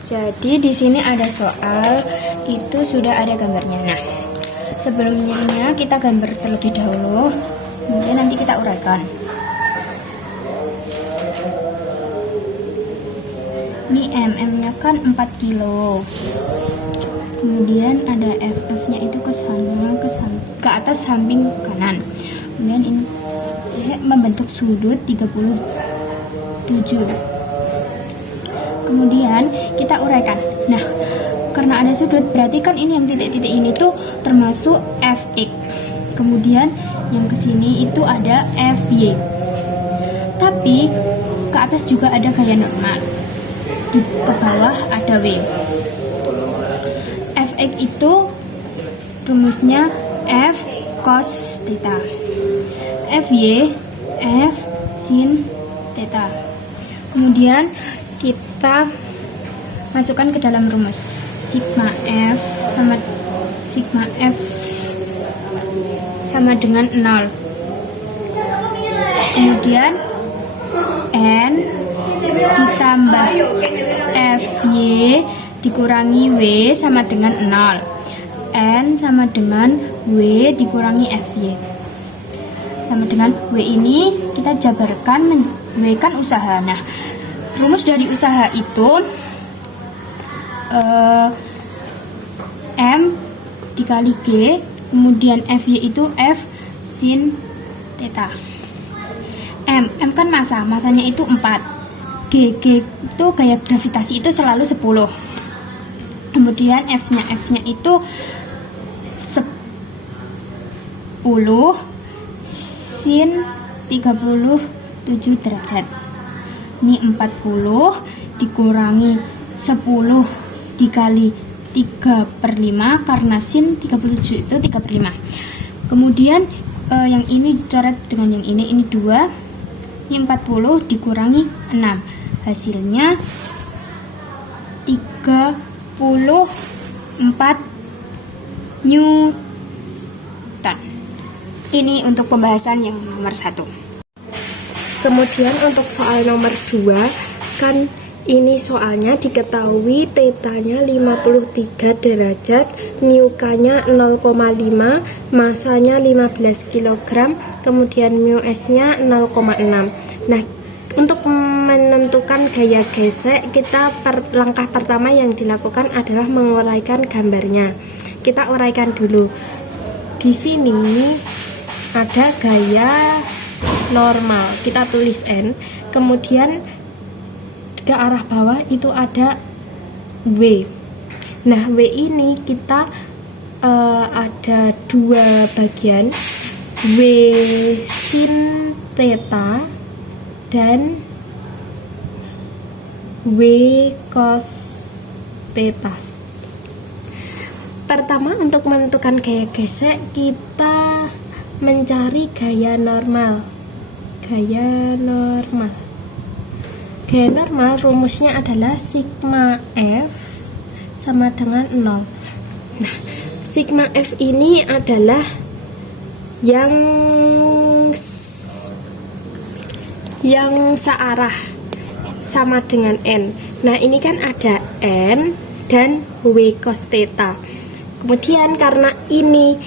Jadi di sini ada soal, itu sudah ada gambarnya. Nah, sebelumnya kita gambar terlebih dahulu, kemudian nanti kita uraikan. Ini M-nya kan 4 kilo. Kemudian ada F-nya itu ke sana, ke atas samping kanan. Kemudian ini membentuk sudut 37. Kemudian kita uraikan. Nah, karena ada sudut, berarti kan ini yang titik-titik ini tuh termasuk Fx. Kemudian yang kesini itu ada Fy. Tapi ke atas juga ada gaya normal. Ke bawah ada W. Fx itu rumusnya F cos theta. Fy F sin theta. Kemudian kita masukkan ke dalam rumus sigma F sama dengan 0. Kemudian N ditambah Fy dikurangi W sama dengan 0. N sama dengan W dikurangi Fy sama dengan W ini kita jabarkan, W kan usaha. Nah, rumus dari usaha itu M dikali G, kemudian Fy itu F sin theta. M kan masanya itu 4. G itu gaya gravitasi itu selalu 10. Kemudian F-nya itu 10 sin 37 derajat. Ini 40 dikurangi 10 dikali 3/5 karena sin 37 itu 3/5. Kemudian yang ini dicoret dengan yang ini 2. Ini 40 dikurangi 6. Hasilnya 34 Newton. Ini untuk pembahasan yang nomor 1. Kemudian untuk soal nomor 2, kan ini soalnya diketahui tetanya 53 derajat, μk-nya 0,5, masanya 15 kg, kemudian μs-nya 0,6. Nah, untuk menentukan gaya gesek, langkah pertama yang dilakukan adalah menguraikan gambarnya. Kita uraikan dulu. Di sini ada gaya normal, kita tulis N, kemudian ke arah bawah itu ada W. Nah, W ini kita ada 2 bagian, W sin theta dan W cos theta. Pertama, untuk menentukan gaya gesek, kita mencari gaya normal. Gaya normal rumusnya adalah sigma F sama dengan 0. Nah, sigma F ini adalah yang searah sama dengan N. Nah, ini kan ada N dan W cos theta. Kemudian karena ini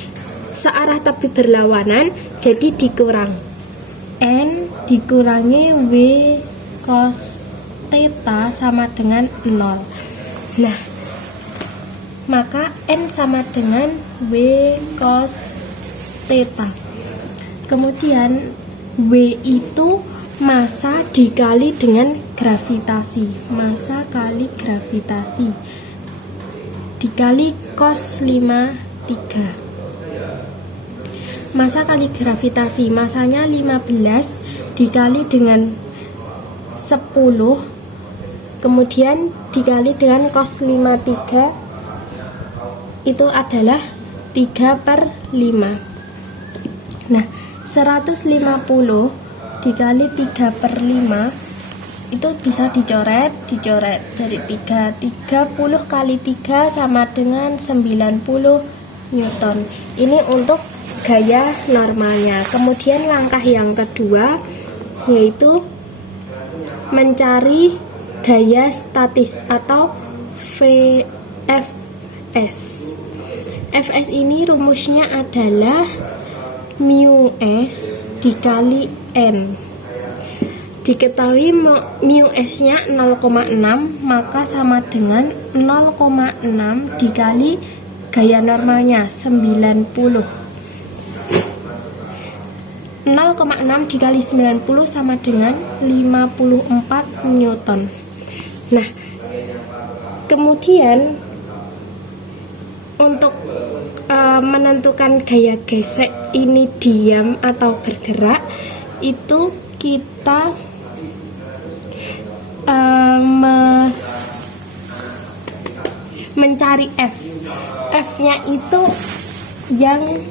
searah tapi berlawanan, jadi dikurang N dikurangi W cos theta sama dengan 0. Nah, maka N sama dengan W cos theta. Kemudian W itu massa dikali dengan gravitasi, massa kali gravitasi dikali cos 53. Massa kali gravitasi, masanya 15 dikali dengan 10, kemudian dikali dengan cos 53, itu adalah 3/5. Nah, 150 dikali 3/5 itu bisa dicoret jadi 30 kali 3 sama dengan 90 Newton. Ini untuk gaya normalnya. Kemudian langkah yang kedua yaitu mencari gaya statis atau VFS. Fs ini rumusnya adalah mu S dikali N. Diketahui mu S-nya 0,6, maka sama dengan 0,6 dikali gaya normalnya 90. 0,6 dikali 90 sama dengan 54 Newton. Nah, kemudian untuk menentukan gaya gesek ini diam atau bergerak, itu kita mencari F. F-nya itu yang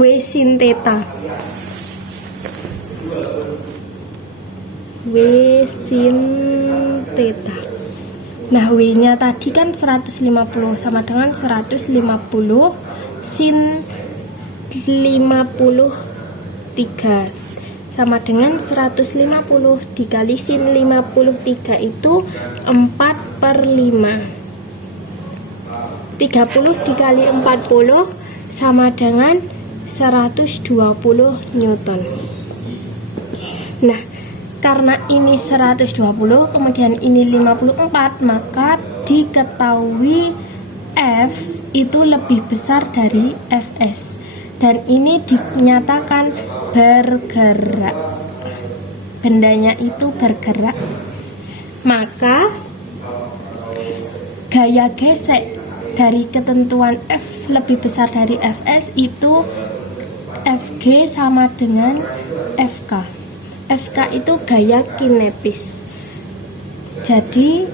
W sin theta. W sin theta. Nah, W-nya tadi kan 150 sama dengan 150 sin 53 sama dengan 150 dikali sin 53 itu 4/5. 30 dikali 40 sama dengan 120 Newton. Nah, karena ini 120 kemudian ini 54, maka diketahui F itu lebih besar dari Fs, dan ini dinyatakan bergerak. Bendanya itu bergerak, maka gaya gesek dari ketentuan F lebih besar dari Fs itu Fg sama dengan Fk. Fk itu gaya kinetis. Jadi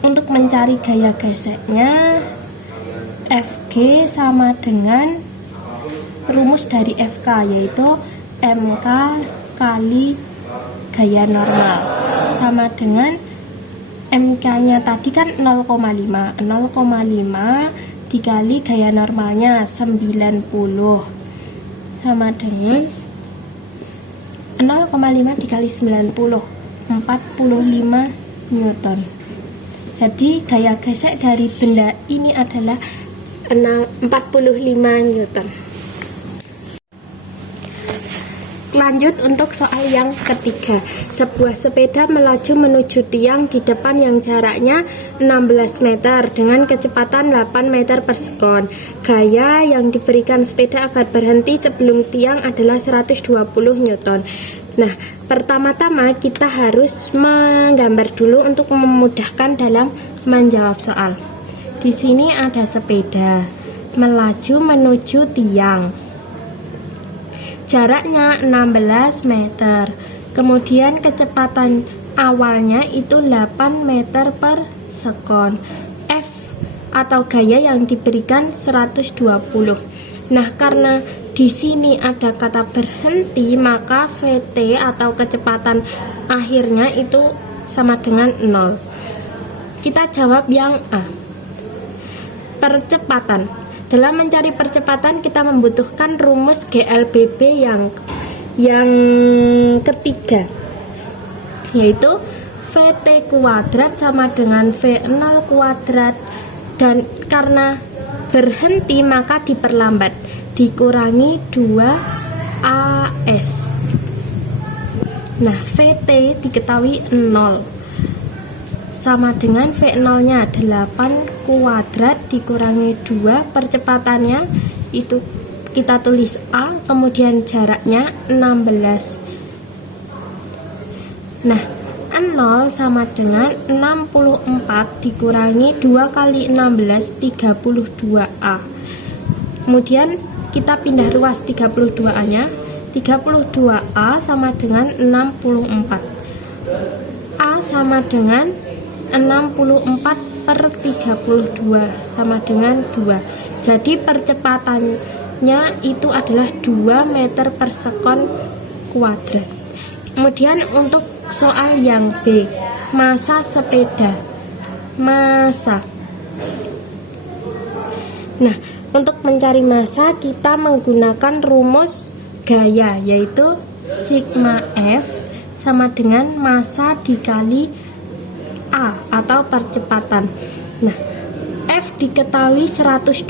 untuk mencari gaya geseknya, Fg sama dengan rumus dari Fk, yaitu Mk kali gaya normal, sama dengan Mk nya tadi kan 0,5 dikali gaya normalnya 90 sama dengan 0,5 dikali 90, 45 Newton. Jadi gaya gesek dari benda ini adalah 45 Newton. Lanjut untuk soal yang ketiga. Sebuah sepeda melaju menuju tiang di depan yang jaraknya 16 meter dengan kecepatan 8 meter per sekon. Gaya yang diberikan sepeda agar berhenti sebelum tiang adalah 120 Newton. Nah, pertama-tama kita harus menggambar dulu untuk memudahkan dalam menjawab soal. Di sini ada sepeda melaju menuju tiang. Jaraknya 16 meter. Kemudian kecepatan awalnya itu 8 meter per sekon. F atau gaya yang diberikan 120. Nah, karena di sini ada kata berhenti, maka Vt atau kecepatan akhirnya itu sama dengan 0. Kita jawab yang A. Percepatan. Dalam mencari percepatan kita membutuhkan rumus GLBB yang ketiga, yaitu Vt kuadrat sama dengan V0 kuadrat, dan karena berhenti maka diperlambat, dikurangi 2AS. Nah, Vt diketahui 0 sama dengan V0 nya 8 kuadrat dikurangi 2, percepatannya itu kita tulis A, kemudian jaraknya 16. Nah, 0 sama dengan 64 dikurangi 2 kali 16, 32A. Kemudian kita pindah ruas 32A nya, 32A sama dengan 64. A sama dengan 64 per 32 sama dengan 2. Jadi percepatannya itu adalah 2 meter per sekon kuadrat. Kemudian untuk soal yang B, massa sepeda. Massa. Nah, untuk mencari massa kita menggunakan rumus gaya, yaitu sigma F sama dengan massa dikali A atau percepatan. Nah, F diketahui 120.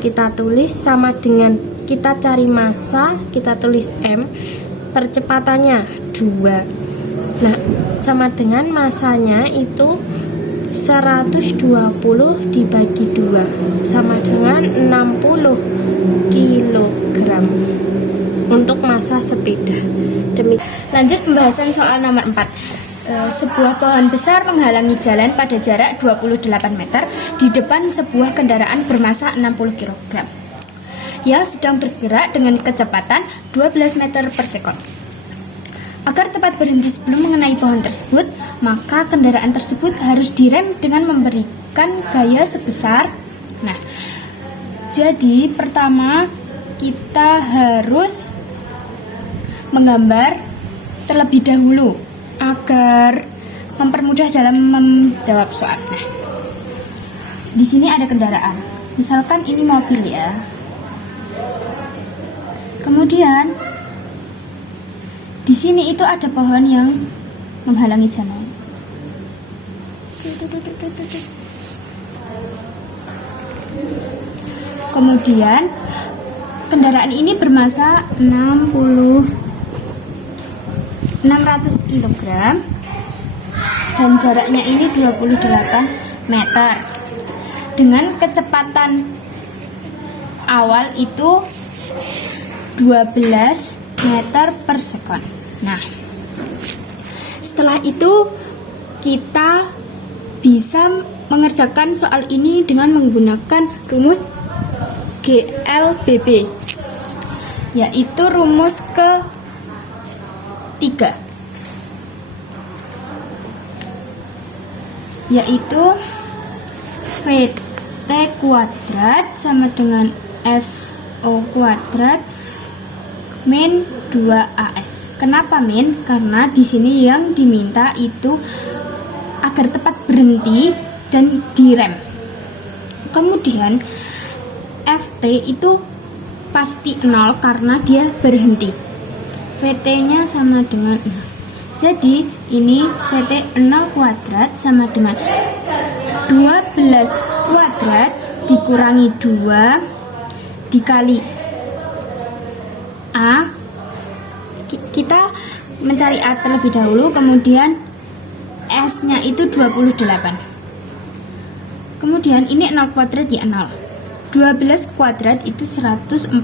Kita tulis sama dengan kita cari massa, kita tulis M, percepatannya 2. Nah, sama dengan massanya itu 120 dibagi 2 sama dengan 60 kg untuk massa sepeda. Lanjut pembahasan soal nomor 4. Sebuah pohon besar menghalangi jalan pada jarak 28 meter di depan sebuah kendaraan bermassa 60 kg yang sedang bergerak dengan kecepatan 12 meter per sekon. Agar tepat berhenti sebelum mengenai pohon tersebut, maka kendaraan tersebut harus direm dengan memberikan gaya sebesar. Nah, jadi pertama kita harus menggambar terlebih dahulu agar mempermudah dalam menjawab soal. Nah, di sini ada kendaraan. Misalkan ini mobil ya. Kemudian di sini itu ada pohon yang menghalangi jalan. Kemudian kendaraan ini bermassa 600 kg dan jaraknya ini 28 meter dengan kecepatan awal itu 12 meter per sekon. Nah, setelah itu kita bisa mengerjakan soal ini dengan menggunakan rumus GLBB, yaitu rumus ke-3, yaitu VT kuadrat sama dengan FO kuadrat min 2AS. Kenapa min? Karena di sini yang diminta itu agar tepat berhenti dan direm. Kemudian FT itu pasti 0 karena dia berhenti. VT-nya sama dengan 0. Jadi ini VT 0 kuadrat sama dengan 12 kuadrat dikurangi 2 dikali A. Kita mencari A terlebih dahulu, kemudian S-nya itu 28. Kemudian ini 0 kuadrat ya 0. 12 kuadrat itu 144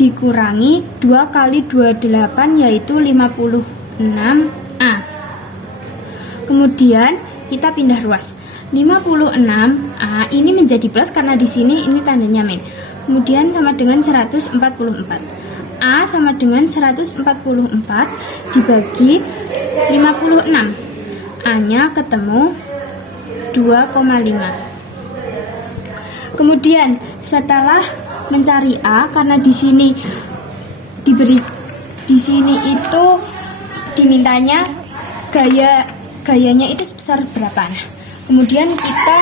dikurangi 2 kali 28 yaitu 56A. Kemudian kita pindah ruas. 56A ini menjadi plus karena di sini ini tandanya min. Kemudian sama dengan 144. A sama dengan 144 dibagi 56. A-nya ketemu 2,5. Kemudian setelah mencari A, karena di sini itu dimintanya gayanya itu sebesar berapa. Nah, kemudian kita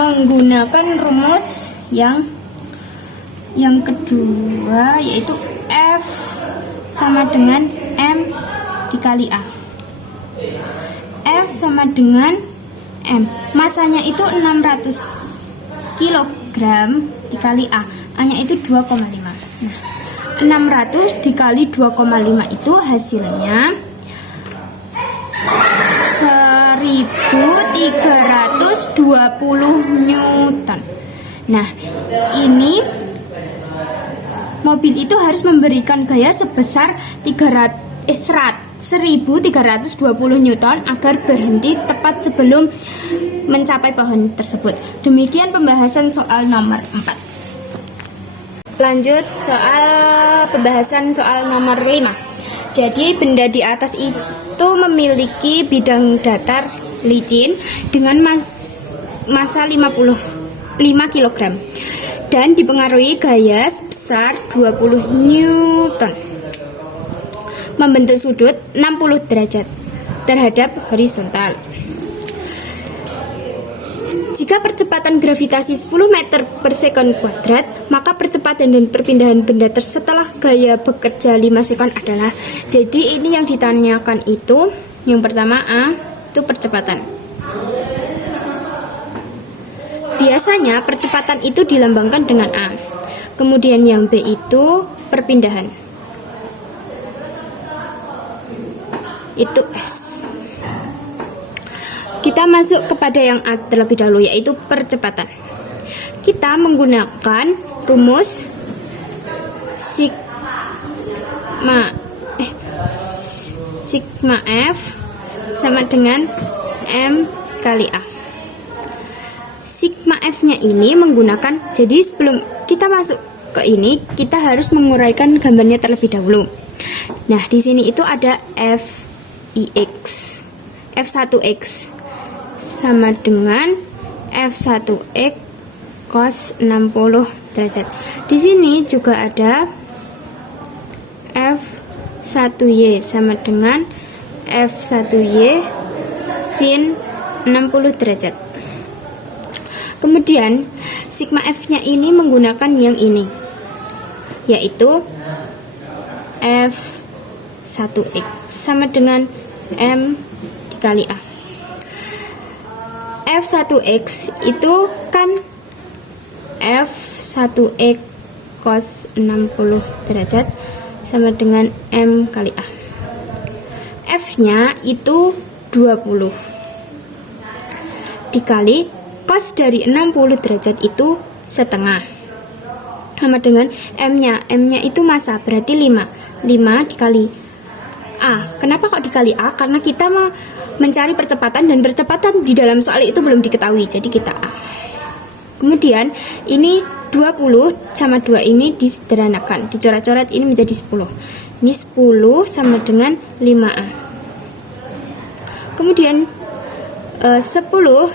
menggunakan rumus yang kedua, yaitu F sama dengan M dikali A. F sama dengan M. Masanya itu 600 kg dikali A. A-nya itu 2,5. Nah, 600 dikali 2,5 itu hasilnya 1320 Newton. Nah, ini mobil itu harus memberikan gaya sebesar 1320 Newton agar berhenti tepat sebelum mencapai pohon tersebut. Demikian pembahasan soal nomor 4. Lanjut pembahasan soal nomor 5. Jadi benda di atas itu memiliki bidang datar licin dengan massa 55 kg dan dipengaruhi gaya sebesar 20 Newton, membentuk sudut 60 derajat terhadap horizontal. Jika percepatan gravitasi 10 meter per sekon kuadrat, maka percepatan percepatan dan perpindahan benda setelah gaya bekerja 5 sekon adalah, jadi ini yang ditanyakan itu yang pertama A itu percepatan. Biasanya percepatan itu dilambangkan dengan A. Kemudian yang B itu perpindahan, itu S. Kita masuk kepada yang A terlebih dahulu, yaitu percepatan. Kita menggunakan rumus sigma F sama dengan M kali A. Sigma F-nya ini menggunakan, jadi sebelum kita masuk ke ini, kita harus menguraikan gambarnya terlebih dahulu. Nah, di sini itu ada F1X sama dengan F1X cos 60 derajat. Di sini juga ada F1Y sama dengan F1Y sin 60 derajat. Kemudian sigma F-nya ini menggunakan yang ini, yaitu F1X sama dengan M dikali A. F1X itu kan F1X cos 60 derajat sama dengan M kali A. F-nya itu 20 dikali cos dari 60 derajat itu setengah sama dengan M-nya itu massa, berarti 5 dikali A. Kenapa kok dikali A? Karena kita mencari percepatan, dan percepatan di dalam soal itu belum diketahui, jadi kita A. Kemudian ini 20 sama 2 ini disederhanakan, dicoret-coret, ini menjadi 10. Ini 10 sama dengan 5A. Kemudian 10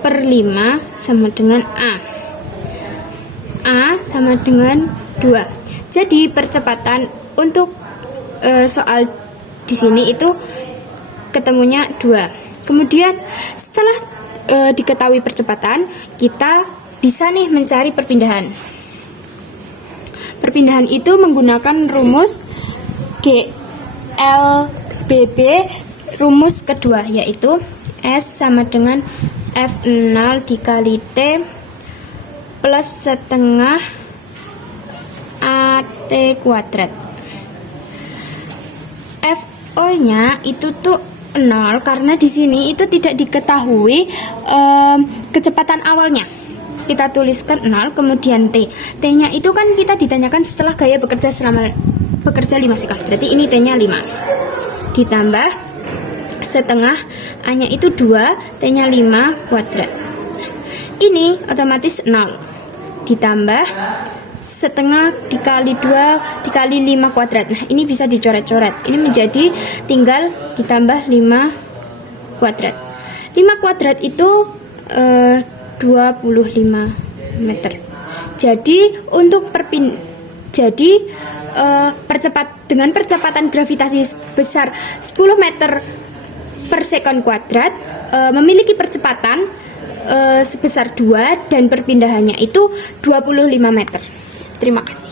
per 5 sama dengan A. A sama dengan 2. Jadi percepatan untuk soal di sini itu ketemunya 2. Kemudian setelah diketahui percepatan, kita bisa nih mencari perpindahan. Perpindahan itu menggunakan rumus GLBB, rumus kedua, yaitu S sama dengan F0 dikali T plus setengah AT kuadrat. FO-nya itu tuh 0 karena di sini itu tidak diketahui kecepatan awalnya. Kita tuliskan 0, kemudian T. T-nya itu kan kita ditanyakan setelah gaya bekerja 5 sekon. Berarti ini T-nya 5. Ditambah setengah A-nya itu 2, T-nya 5 kuadrat. Ini otomatis 0. Ditambah setengah dikali 2 dikali 5 kuadrat. Nah, ini bisa dicoret-coret. Ini menjadi tinggal ditambah 5 kuadrat. 5 kuadrat itu 25 meter. Jadi untuk dengan percepatan gravitasi sebesar 10 meter per sekon kuadrat, memiliki percepatan sebesar 2 dan perpindahannya itu 25 meter. Terima kasih.